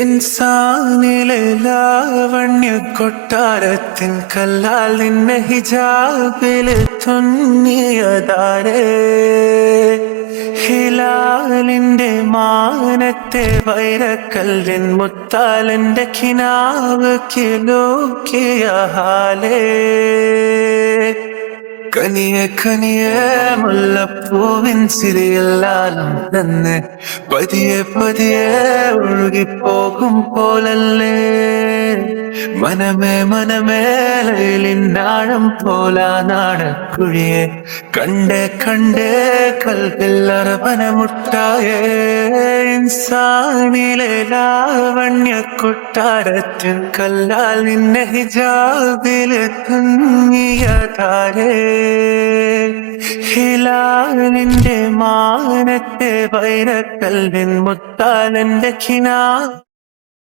ഇൻസാനിലെ ലാവണ്യ കൊട്ടാരത്തിൻ കല്ലാൽ നിന്നെ ഹിജാബില് തുന്നിയതാരേ. ഹിലാലിന്റെ മാനത്തെ വൈരക്കല്ലിൻ മുത്താലന്റെ കിനാവ് കിലോക്കിയ ഹാലേ. കനിയെ കനിയെ മുല്ലപ്പൂവിൻ സിരിയെല്ലാം തന്നെ പതിയെ പതിയെ ഒഴുകിപ്പോകും പോലല്ലേ. മനമേ മനമേ ലൈലിന്നാഴം പോലാ നാടക്കുഴിയെ കണ്ടേ കണ്ടേ കൽവിൽ അറബനമുട്ടായേ. ഇൻസാനിലെ ലാവണ്യ കൊട്ടാരത്തിൻ കല്ലാൽ നിന്നെ ഹിജാബില് തുന്നിയതാരേ. ഹിലാലിന്റെ മാനത്തെ വൈരക്കല്ലിൻ മുത്താലന്റെ കിനാ